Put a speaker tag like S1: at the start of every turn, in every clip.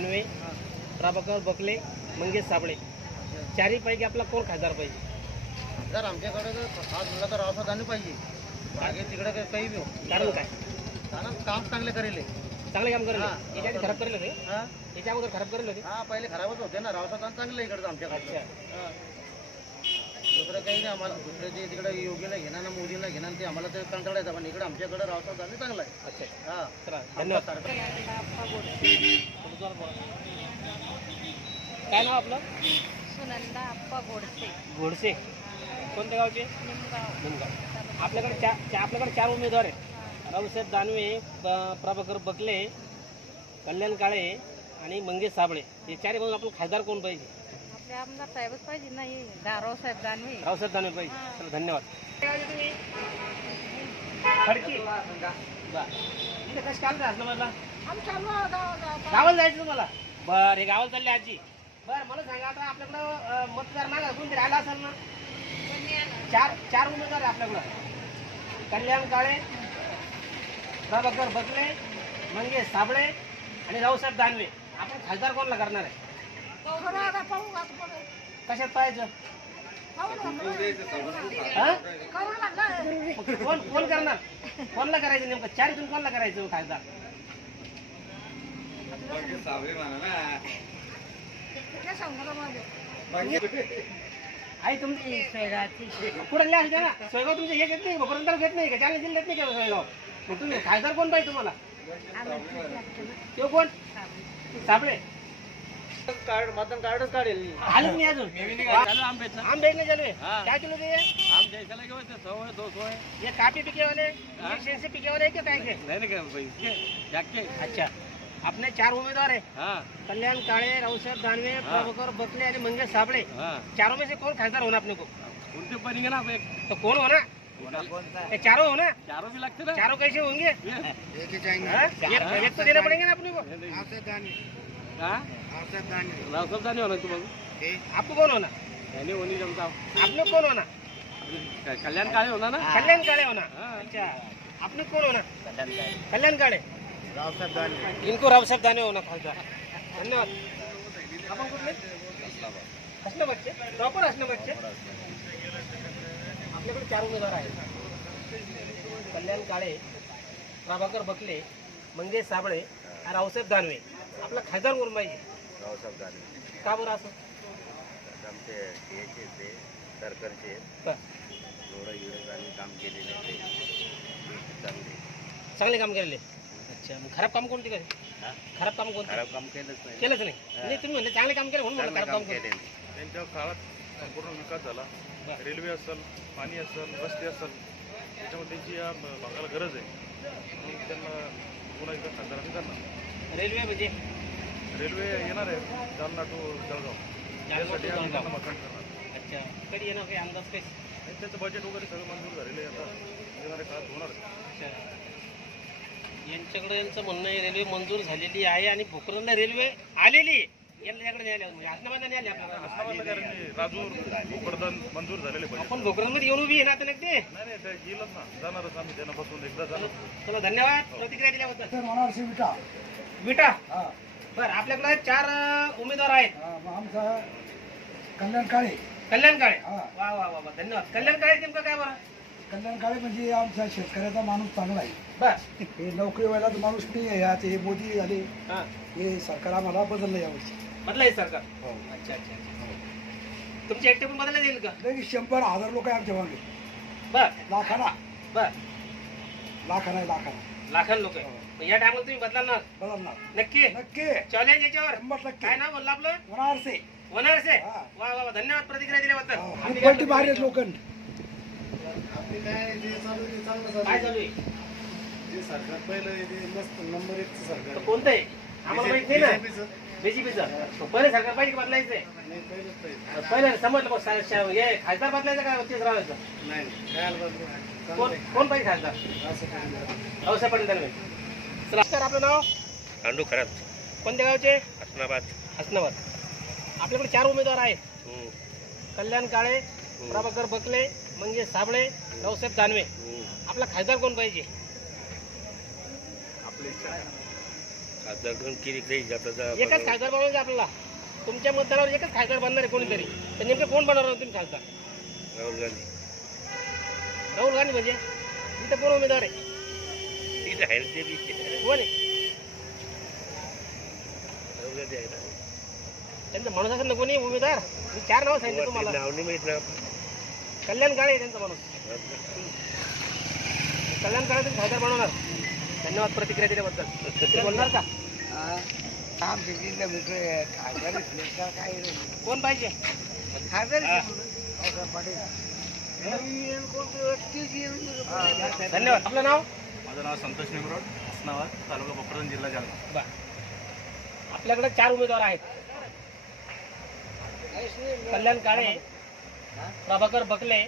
S1: दानवे प्रभाकर बकले मंगेश साबळे. चारही पैकी आपला कोण खासदार पाहिजे?
S2: जर आमच्याकडे जर हात धुला तर रावसाहेब गांधी पाहिजे. मागे तिकडे काही- काही
S1: कारण काय?
S2: कारण काम चांगले करेल.
S1: चांगले काम करेल. याच्या खराब करेल होते
S2: हा.
S1: याच्या अगोदर खराब करेल होते
S2: हा पहिले खराबच होते ना. रावसाहेब चांगलं इकडचं आमच्याकडे. दुसरं काही नाही आम्हाला. दुसरं जे तिकडे योगीला घेणार ना मोदीला घेणार ते आम्हाला ते कंटाळायचं पण इकडे आमच्याकडे रावसाहेब गांधी चांगला आहे.
S1: अच्छा.
S2: हा.
S1: चला धन्यवाद. काय नाव आपलं?
S3: सुनंदा गोडसे.
S1: घोडसे कोणत्या गावचे?
S3: निमगाव
S1: निमगाव आपल्याकडे चार चा- आपल्याकडे चार उमेदवार आहेत. रावसाहेब दानवे प्रभाकर बकले कल्याण काळे आणि मंगेश साबळे. हे चारही म्हणून आपण खासदार कोण पाहिजे?
S3: आपले आमदार साहेबच पाहिजे नाही दाराव साहेब दानवे.
S1: रावसाहेब दानवे पाहिजे. चला धन्यवाद. खडकी. बरं. इथे कसं चालतं असलं मला गावाला जायचं तुम्हाला? बरं हे गावाला चालले आजी. बरं मला सांगा आता आपल्याकडं अं, मतदार मागा कोणतरी राहिला असेल ना? चार चार उमेदवार आहे आपल्याकडं. कल्याण काळे प्रभाकर बकले मंगेश साबळे आणि रावसाहेब दानवे. आपण खासदार कोणाला करणार आहे? कशात पाहायचं? हा? कोण कोण करणार? कोणला करायचं नेमकं? चार इथून कोणला करायचं खासदार? आई तुमची पुढे लिहा ना? सोयगाव तुमचं हे घेत नाही का? घेत नाही का? जालना जिल्ह्यात नाही का सोयगाव? मग तुम्ही खासदार कोण पाहिजे तुम्हाला? तो कोण? साबळे
S2: कार्ड मतदान कार्डच काढेल
S1: आलंच नाही अजून. आंबे नाही चालू आहे काय किलो ते? ये कापी पिके वाले ये शेरसे पिके वाले क्या काय के अच्छा. अपने चार उमेदवार है. कल्याण काळे रावसाहेब दानवे प्रभाकर बकले आणि मंगेश साबळे. चारों में से कौन खासदार होना अपने को? तो कौन होना ये चारों होना
S4: चारों भी लगते ना?
S1: चारों कैसे होंगे
S2: एक ही. जाएंगे
S1: हाँ? एक तो देना पड़ेगा ना अपने को?
S2: रावसाहेब गांधी
S4: हाँ?
S2: रावसाहेब गांधी
S4: रावसाहेब जाने होना तुम्हाला?
S1: आपको कौन होना
S4: यानी होनी जमता.
S1: आपने कौन होना
S4: कल्याण काळे होना ना?
S1: कल्याण काळे होना
S4: हाँ।
S1: अच्छा. आपने कौन होना कल्याण काळे.
S2: रावसाहेब गांधी
S1: इनको रावसाहेब दानवे होना खासदार. धन्यवाद. आपण कुठले? हसनाबादचे प्रॉपर हसनाबादचे आपल्याकडे चार उमेदवार आहेत. कल्याण काळे प्रभाकर बकले मंगेश साबळे आणि रावसाहेब दानवे. आपला खासदार कोण पाहिजे?
S2: रावसाहेब गांधी
S1: का बरं असं?
S2: आमचे याचे ते सरकारचे
S1: बरं.
S2: एवढं विरोधाने काम केलेले ते चांगले.
S1: चांगले काम केलेले अच्छा मग खराब काम कोणते करे
S2: हा?
S1: खराब काम कोणते?
S2: खराब काम केलंच नाही.
S1: केलंच नाही. नाही तुम्ही म्हणले चांगले काम केलं म्हणून म्हणलं
S2: चांगलं
S1: खराब
S2: काम
S1: काम केलं.
S2: केले
S5: त्यांच्या काळात संपूर्ण विकास झाला.
S1: बरं.
S5: रेल्वे असेल पाणी असेल रस्ते असेल त्याच्यामुळे त्यांची या भागाला गरज आहे म्हणून त्यांना पुन्हा एकदा खासदारांनी करणार
S1: रेल्वे म्हणजे
S5: रेल्वे येणार आहे जालना टू जळगाव त्यासाठी आम्ही. त्यांना मकान करणार
S1: अच्छा कधी येणार काही अंदाज काही
S5: आणि त्यांचं बजेट वगैरे सगळं मंजूर झालेलं आहे आता येणाऱ्या काळात होणार.
S1: अच्छा. यांच्याकडे यांचं म्हणणं आहे रेल्वे मंजूर झालेली आहे आणि भोकरला रेल्वे आलेली आहे. म्हणजे
S5: राजूर भोकरदन मंजूर झालेले
S1: आपण भोकरमध्ये येऊन उभी आहे ना आता नक्की?
S5: नाही नाही ते येईलच ना. जाणारच आम्ही त्यांना बसून. एकदा जाणार.
S1: चला धन्यवाद. प्रतिक्रिया दिल्याबद्दल.
S6: मनारसी विटा.
S1: विटा?
S6: हा.
S1: बरं आपल्याकडे चार उमेदवार आहेत.
S6: हा, आमचा कल्याण काळे.
S1: कल्याण काळे?
S6: हा.
S1: वा वा वा धन्यवाद. कल्याण काळे नेमकं काय बरं?
S6: कल्याण काळे म्हणजे आमचा शेतकऱ्याचा माणूस चांगला आहे.
S1: बस
S6: हे नोकरी व्हायला माणूस नाही आहे. आता हे मोदी झाले
S1: हा.
S6: हे सरकार आम्हाला बदललं यावर्षी.
S1: बदलाय सरकार.
S6: हो.
S1: अच्छा अच्छा अच्छा. तुमची ऍक्टिव्ह पण बदलला जाईल का?
S6: लगेच शंभर हजार लोक आहे आमच्या मागे.
S1: बर.
S6: लाखाना
S1: बर.
S6: लाखाना आहे, लाखाना
S1: लाखां लोक आहे. मग या टायमाला तुम्ही बदलणार?
S6: बदलणार.
S1: नक्की?
S6: नक्की.
S1: चॅलेंज याच्यावर?
S6: शंभर टक्के.
S1: काय नाव म्हणलं आपलं?
S6: वनारसे.
S1: वनरसे?
S6: हा.
S1: वा वा वा. धन्यवाद प्रतिक्रिया दिल्याबद्दल.
S6: आणि
S1: आपली
S6: पलटी
S1: काय
S6: मारले लोखंड
S1: काय चालू आहे.
S2: सरकार पहिलं मस्त नंबर एकचं सरकार
S1: तर कोणतं आहे? आम्हाला माहीत नाही ना. बीजेपीचं पहिले सरकार पाहिजे का बदलायचंय
S2: नाही पहिलंच पाहिजे
S1: पहिले समजलं बघ सा- शा- हे खासदार बदलायचं का तेच राहायचं
S2: नाही काय बदलू
S1: कोण कोण पाहिजे खासदार? रावसाहेब पाटील दरम्यान नमस्कार आपलं नाव?
S2: खरात
S1: कोणत्या गावचे?
S2: हसनाबाद.
S1: हसनाबाद. आपल्याकडे चार उमेदवार आहेत. कल्याण काळे प्रभाकर बकले मंगेश साबळे रावसाहेब दानवे. आपला खासदार कोण पाहिजे?
S5: आपली इच्छा आहे
S7: खासदार कोण केली काही आता
S1: एकच खासदार बनवायचं आपल्याला. तुमच्या मतदारावर एकच खासदार बनणार आहे कोणीतरी. तर नेमकं कोण बनवणार तुम्ही खासदार?
S7: राहुल गांधी.
S1: राहुल गांधी म्हणजे? इथं कोण उमेदवार आहे?
S7: ठीक आहे ते बी.
S1: कोण आहे?
S7: राहुल गांधी आहे ना.
S1: त्यांचं माणूस असेल ना कोणी उमेदवार? मी चार नावं सांगितलं तुम्हाला.
S7: नाव नाही माहीत ना.
S1: कल्याण काळे आहे त्यांचा माणूस कल्याण काळे तुम्ही खासदार बनवणार. धन्यवाद प्रतिक्रिया दिल्याबद्दल. बोलणार का?
S6: आमच्या जिल्ह्यामध्ये खासदार काय
S1: कोण पाहिजे?
S6: खासदार.
S1: धन्यवाद. आपलं नाव?
S7: माझं नाव संतोष निमरोड हसनाबाद तालुका भोकरदन जिल्हा जालना.
S1: बर. आपल्याकडे चार उमेदवार आहेत. कल्याण काळे प्रभाकर बकले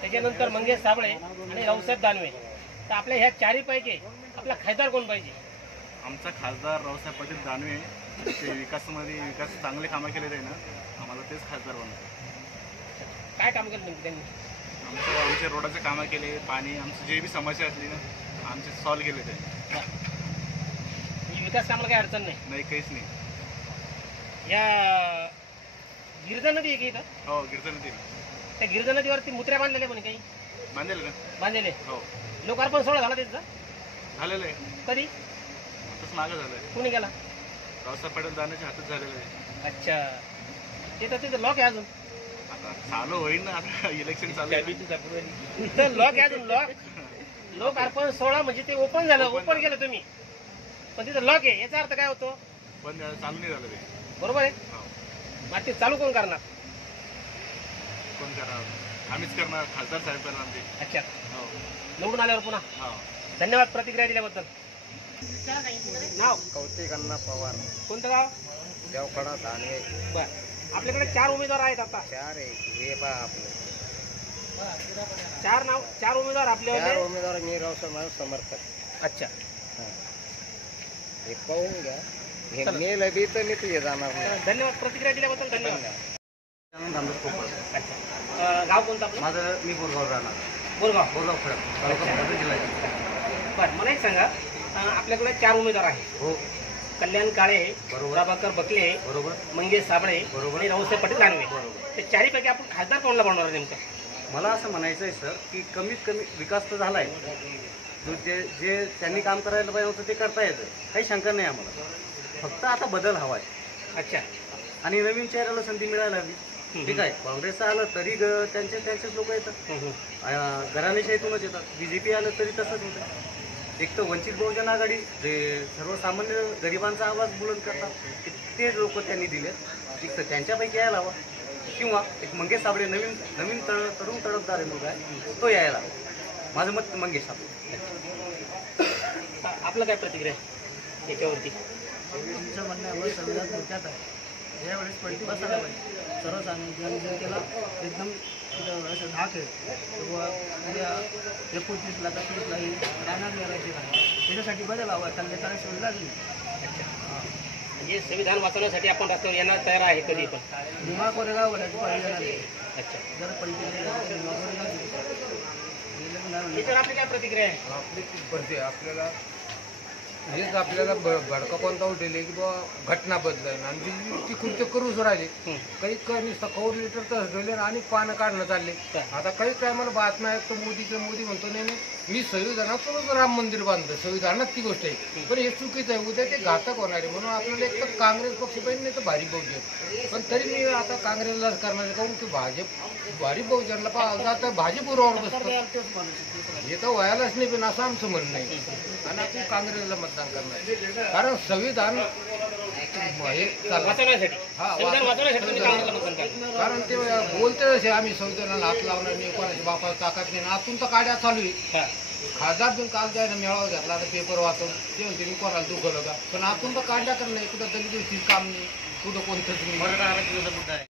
S1: त्याच्यानंतर मंगेश साबळे आणि रावसाहेब दानवे. तर आपल्या ह्या चारीपैकी आपला खासदार कोण पाहिजे?
S7: आमचा खासदार रावसाहेब पाटील दानवे ते विकासामध्ये विकास चांगले कामं केलेले आहे ना आम्हाला तेच खासदार बनवतो
S1: काय काम केलं त्यांनी?
S7: आमचं आमचे रोडाचे कामं केले पाणी आमची जे बी समस्या असली ना आमचे सॉल्व केले ते.
S1: म्हणजे विकास कामाला काही अडचण नाही?
S7: नाही काहीच नाही.
S1: या गिरजा नदी आहे की इथं?
S7: हो गिरजन ते
S1: त्या गिरजा नदीवरती मुत्र्या बांधलेल्या म्हणे काही?
S7: बांधेल का?
S1: बांधलेले
S7: हो.
S1: लोकार्पण सोहळा झाला त्यांचा?
S7: झालेलं आहे.
S1: कधी?
S7: आताच मागं झालं आहे
S1: कोणी गेला?
S7: रावसाहेब पाटील दानवेच्या हातात झालेलं आहे.
S1: अच्छा. ते तर तिथं लॉक आहे अजून.
S7: आता चालू होईल ना आता इलेक्शन चालू आहे.
S1: तिथं लॉक आहे अजून लॉक लोक अर्पण सोहळा म्हणजे ते ओपन झालं.
S7: Open
S1: ओपन केलं तुम्ही. पण तिथं लॉक आहे. याचा अर्थ काय होतो?
S7: पण चालू नाही झालं ते.
S1: बरोबर आहे?
S7: हो.
S1: मग ते चालू कोण करणार?
S7: कोण करणार? आम्हीच करणार. खासदार साहेब करणार ते
S1: अच्छा.
S7: हो.
S1: निवडून आल्यावर पुन्हा.
S7: हो.
S1: धन्यवाद प्रतिक्रिया दिल्याबद्दल. नाव?
S8: कौतिक अण्णा पवार.
S1: कोणतं गाव?
S8: देवकडा धानवे
S1: बर. आपल्याकडे चार उमेदवार आहेत आता.
S8: चार हे पहा आपले.
S1: चार नाव चार उमेदवार आपले
S8: चार उमेदवार मी रावसाहेब माझं समर्थक.
S1: अच्छा.
S8: हे. पाहून घ्या. हे मेल बी तर मी तुझे जाणार नाही.
S1: धन्यवाद. प्रतिक्रिया दिल्याबद्दल धन्यवाद. अच्छा. अं, गाव कोणतं आपलं?
S8: माझं मी बोरगाव राहणार
S1: बोरगाव.
S8: बोरगाव खरं तालुका जिल्हा
S1: बरं मला एक सांगा. आपल्याकडे चार उमेदवार आहेत.
S8: हो.
S1: कल्याण काळे
S8: बरोबर.
S1: प्रभाकर बकले
S8: बरोबर.
S1: मंगेश साबळे
S8: बरोबर.
S1: आणि रावसाहेब पाटील दानवे.
S8: बरोबर.
S1: ते चारीपैकी आपण खासदार कोणाला बनवणार नेमकं?
S8: मला असं म्हणायचं आहे सर की कमीत कमी विकास तर झाला आहे जो जे त्यांनी काम करायला पाहिजे होतं ते करता येतं. काही शंका नाही आम्हाला. फक्त आता बदल हवा आहे
S1: अच्छा.
S8: आणि नवीन चेहऱ्याला संधी मिळायला हवी. ठीक आहे. काँग्रेसचं आलं तरी ग- त्यांचे त्यांचेच लोक येतात. घराणेशाहीतूनच येतात. बी जे पी आलं तरी तसंच होतं. एक तर वंचित बहुजन आघाडी जे सर्वसामान्य गरिबांचा आवाज बुलंद करतात ते- ते लोक त्यांनी दिलेत. एक तर त्यांच्यापैकी यायला हवा. किंवा एक मंगेश साबळे नवीन नवीन तळ तरुण तडफदार आहे मुलगा आहे तो यायला हवा. माझं मत मंगेश साबळे.
S1: आपलं काय प्रतिक्रिया आहे? याच्यावरती.
S9: तुमचं म्हणणं आहे संविधान धोक्यात आहे. यावेळेस पलटी बसायला पाहिजे. सर्वसामान्य जनतेला एकदम तिथं असं धाक आहे. किंवा उद्या एकोणतीसला का तीसला ही राहणार नाही त्याच्यासाठी बदल हवा चालले तर सोडली लागली
S1: म्हणजे संविधान वाचवण्यासाठी आपण रस्त्यावर येणार तयार आहे कधी पण.
S9: भीमा कोरेगाव पाहिजे नाही.
S1: अच्छा.
S9: जर पलटी भीमा कोरेगाव गेलं नाही.
S1: याच्यावर आपली काय प्रतिक्रिया आहे?
S10: आपली आपल्याला हेच आपल्याला ब- भडका कोणता उठेल की बाबा घटना बदलाय आणि ती कृत्य करूच राहिले. काही कमी कौर लिटर तर ठेवले आणि पानं काढणं चालले. आता काही टायमाला बातम्या ऐकतो मोदीचं मोदी म्हणतो नाही नाही. मी संविधानातूनच राम मंदिर बांधलं संविधानात ती गोष्ट आहे. पण हे चुकीचं आहे उद्या ते घातक होणार आहे. म्हणून आपल्याला एक तर काँग्रेस पक्ष पाहिजे नाही तर भारी बहुजन. पण तरी मी आता काँग्रेसलाच करणार आहे काहून की भाजप भारी बहुजनला पाहिजे आता भाजप उरावर बसतात हे तर व्हायलाच नाही पण असं आमचं म्हणणं आहे. आणि आपण काँग्रेसला मतदान करणार कारण संविधान कारण ते बोलते असे आम्ही संविधानाला हात लावणार नाही कोणाच्या बापाला ताकद नाही आतून तर काड्या चालू आहे. खासदार पण काल जायला मेळावा घेतला आता पेपर वाचून. ते म्हणते मी कोणाला दुखवलं का? पण आपण तर काढल्या कर नाही. कुठं दलित काम नाही. कुठं कोणतंच नाही
S8: मराठा आरक्षणाचा मुद्दा आहे.